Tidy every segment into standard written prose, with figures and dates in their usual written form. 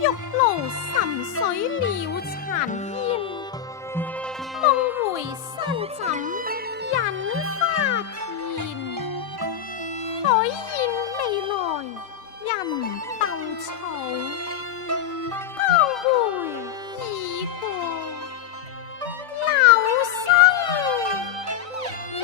玉露滲水了殘煙，夢回山枕隱花田。海燕未來人鬥草，江回已過柳生燕。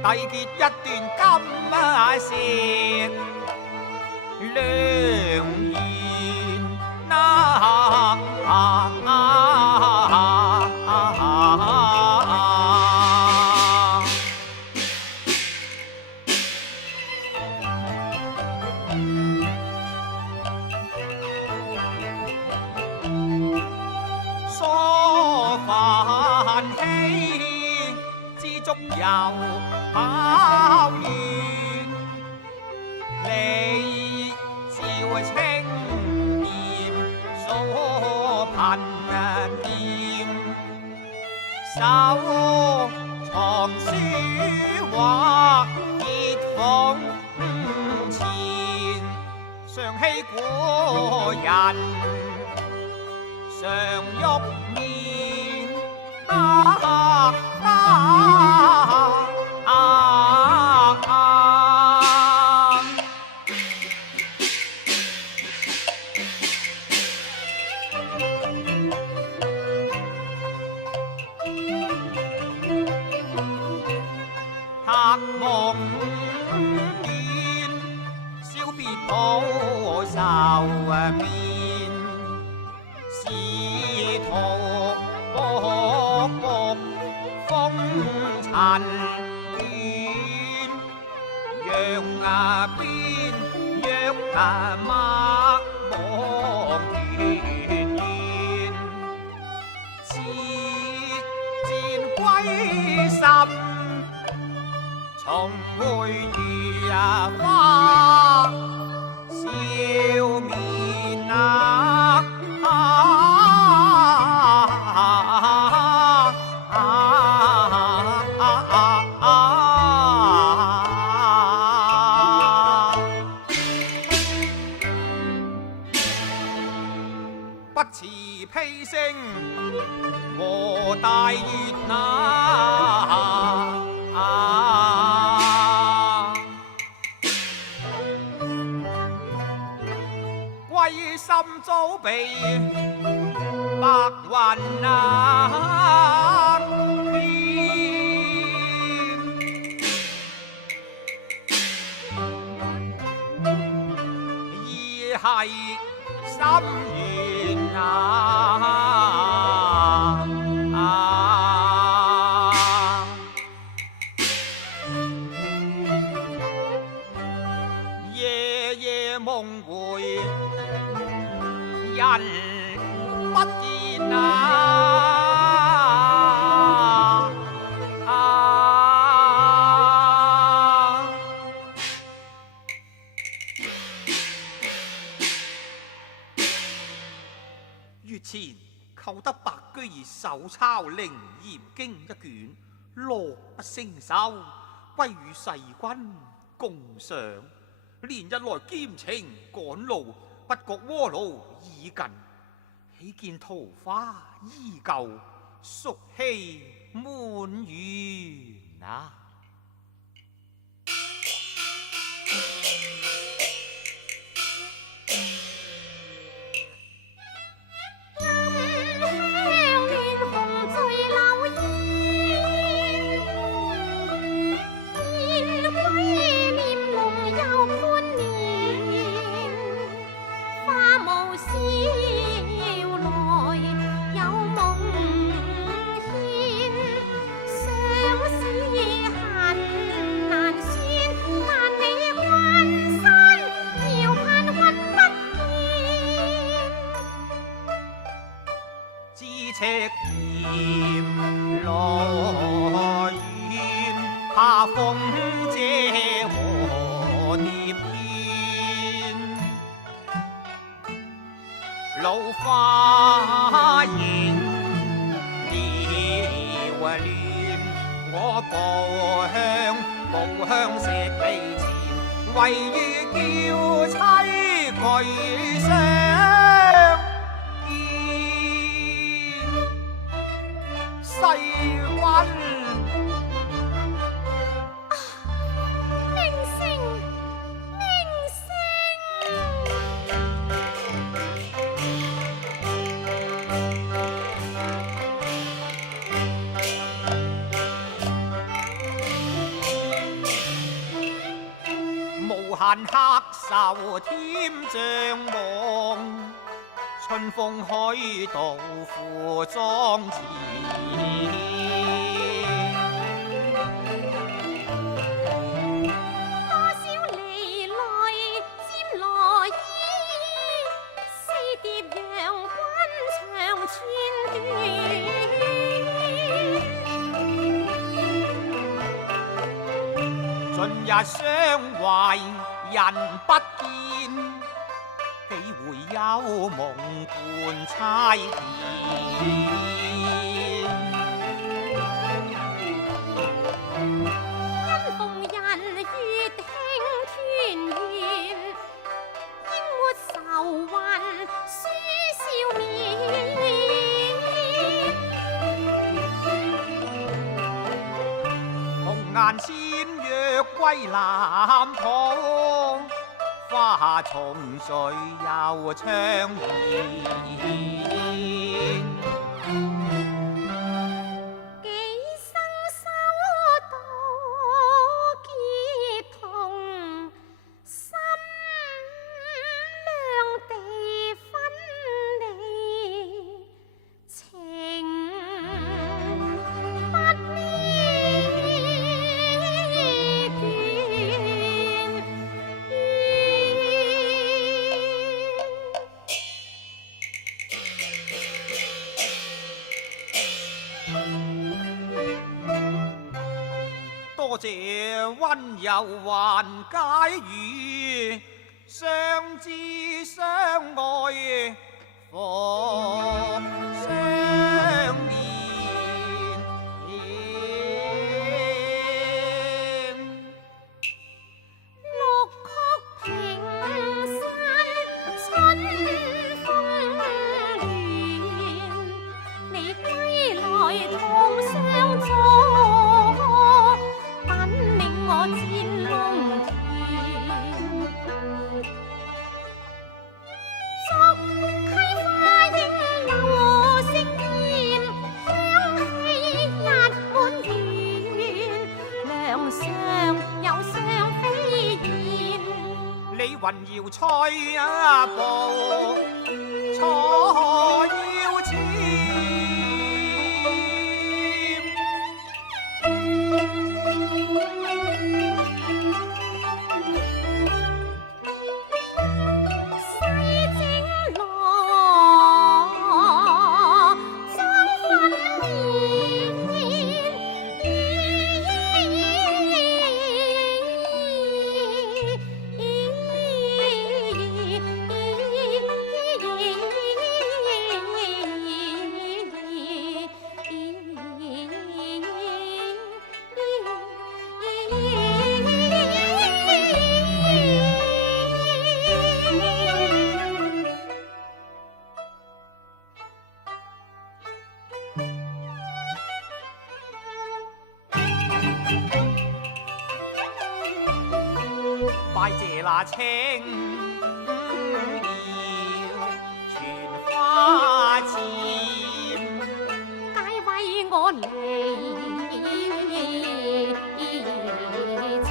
締結一段金石良言考驗，你照青年所貧賤，手藏書畫結縫前，常欺古人常欲面。黑夢見，消別保愁面，仕途卜卜風塵變，讓邊約馬望團圓，切戰歸心。重會如花笑面不辭披星和大月歸心早被白雲遍，已係心願夜夜夢回人不見月前購得白居易手抄《靈嚴經》一卷，樂不勝收，歸與世君共賞。連日來兼程趕路，不覺窩爐已近，喜見桃花依舊，淑氣滿園赤焰來遠，怕風遮和蝶片，老花影撩亂，我步向石碑前，為遇嬌妻舉相世君明星無限黑愁添障望，春風許杜甫莊前，多少離來沾羅衣，四疊陽關長寸斷。盡日相懷人不見，幾回幽夢伴猜疑。顏仙若歸南浦，花重水又暢言。多謝溫柔還解語，相知相愛復相連。六曲平山春風亂，你歸來同相助。我戰龍田，竹溪花影流星煙，香氣溢滿園，梁上有雙飛燕。你雲搖菜步，錯腰纖。拜謝那青苗傳花箭，皆為我離情。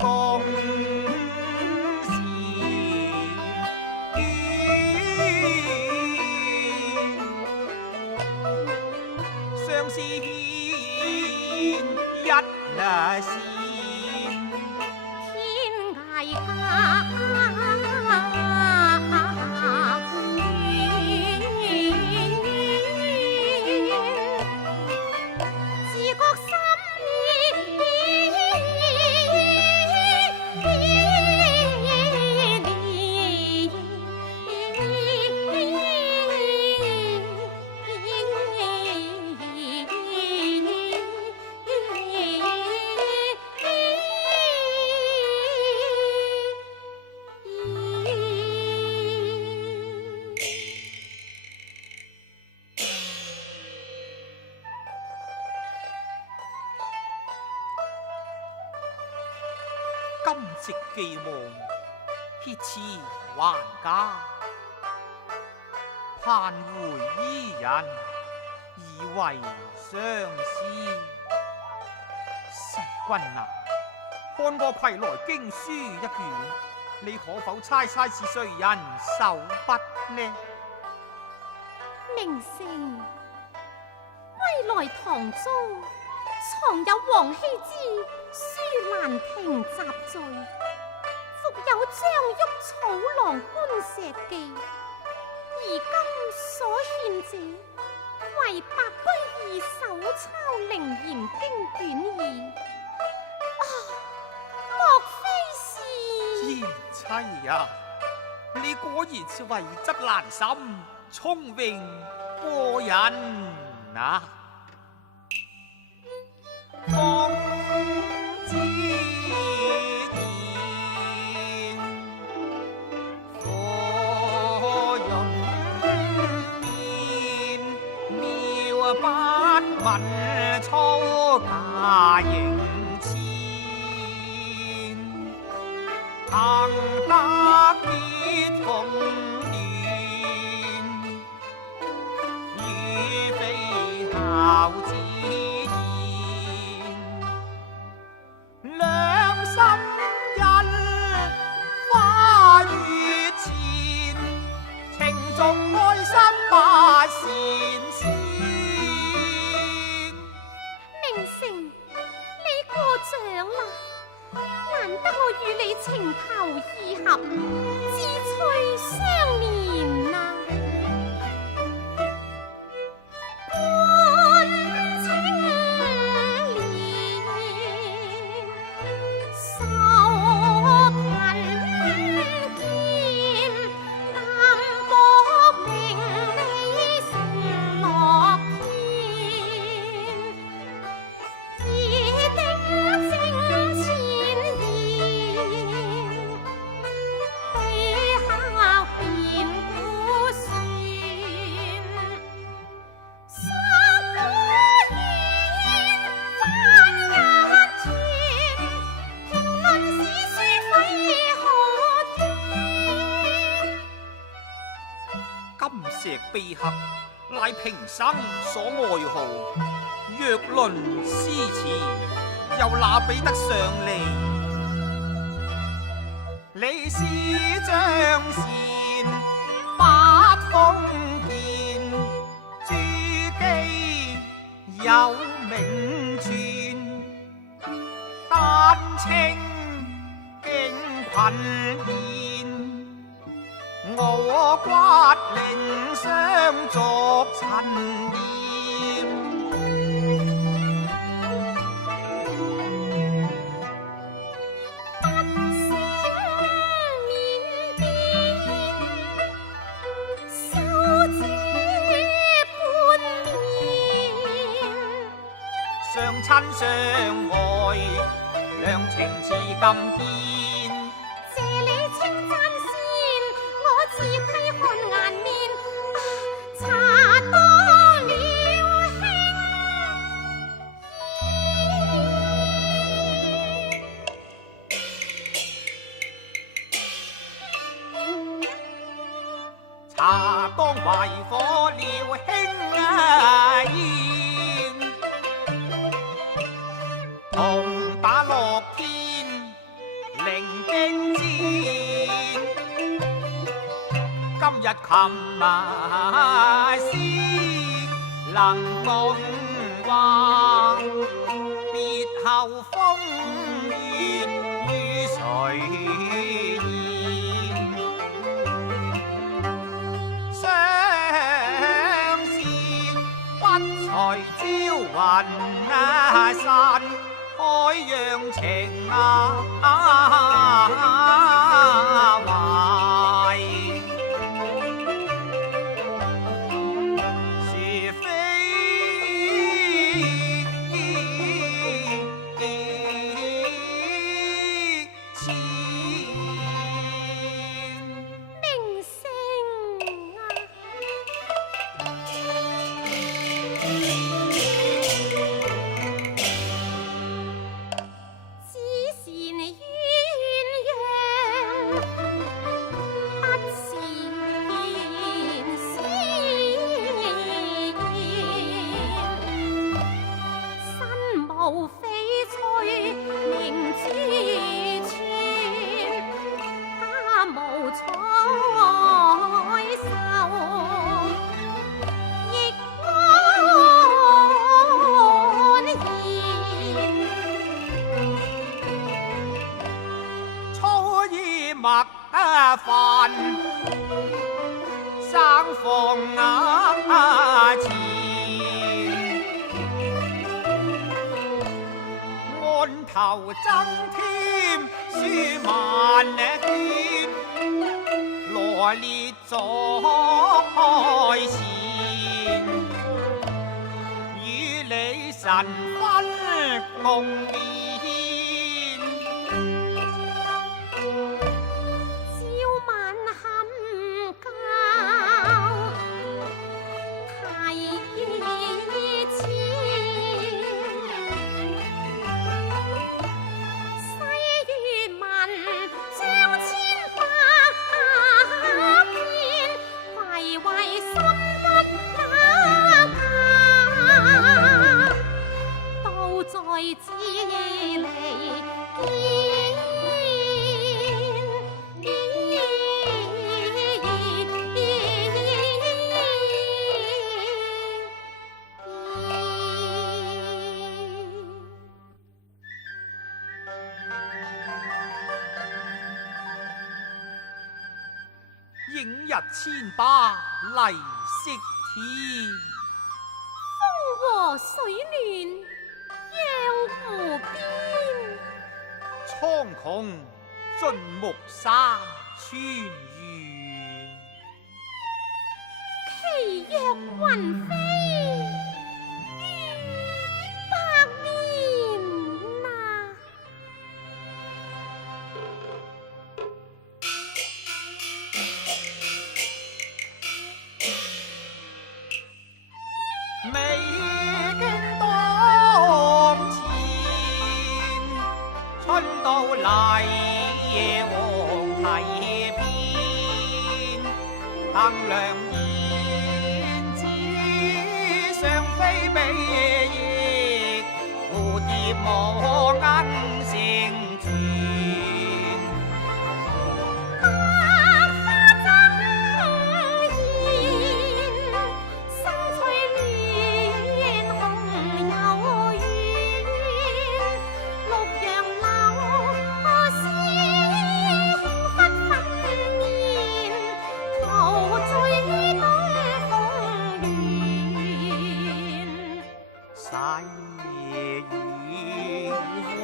共是緣，相思牽一線，天涯隔自覺心今夕寄望撇次還家，盼回伊人，以為相思。時君啊，看我攜來經書一卷，你可否猜猜是誰人手筆呢？明成歸內堂中藏有王羲之《書蘭亭集序》，附有張毓草郎觀石記，而今所獻者為白居易手抄靈嚴經卷二。莫非是？賢妻呀，你果然是慧質蘭心，聰穎過人啊！風之言，火潤面，妙不聞粗假形前，幸得結同年，與非孝子兩心印，花月前，情重愛心不羨仙。明成，你過獎啦！難得我與你情投意合，志趣相連啊！半青蓮，手貧劍，淡薄名利成樂天。鐵定正前言，悲客變孤船。殺孤燕，翻一寸，評論史書揮何端？金石碑刻，乃平生所愛好。若論詩詞，又哪比得上你？你是將善，八封建，珠璣有名傳，丹青經群言。我骨靈相續陳年，不勝面變，收之半面。相親相愛，兩情似金天。謝你稱讚先，我自愧看顏面，查多了茶當為火燎輕煙，銅打落天靈經戰。今日琴馬詩能共話，別後風月與誰言？相思不才朝雲散，海洋情懷。是非前。明星啊！只是你鴛鴦，不是言詩言。飯，生放前，案頭增添書萬卷，羅列在前，與你神分共勉。映日千巴黎色天，風和水暖陽湖邊，蒼穹盡木山川原，其若雲飛於百年啊！美景當前，春到麗黃堤邊，燈亮胭脂上飛美翼，蝴蝶舞鶯成團。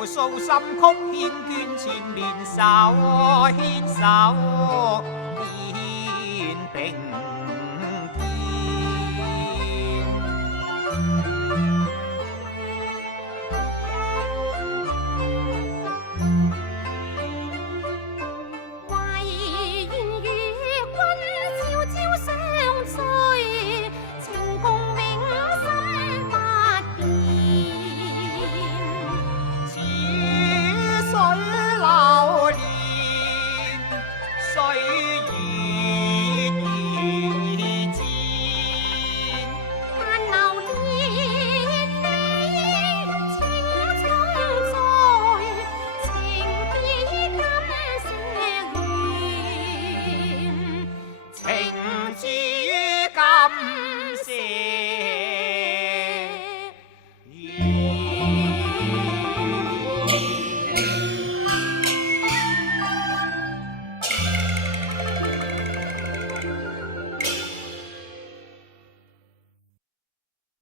訴心曲，繾卷纏綿手牽手。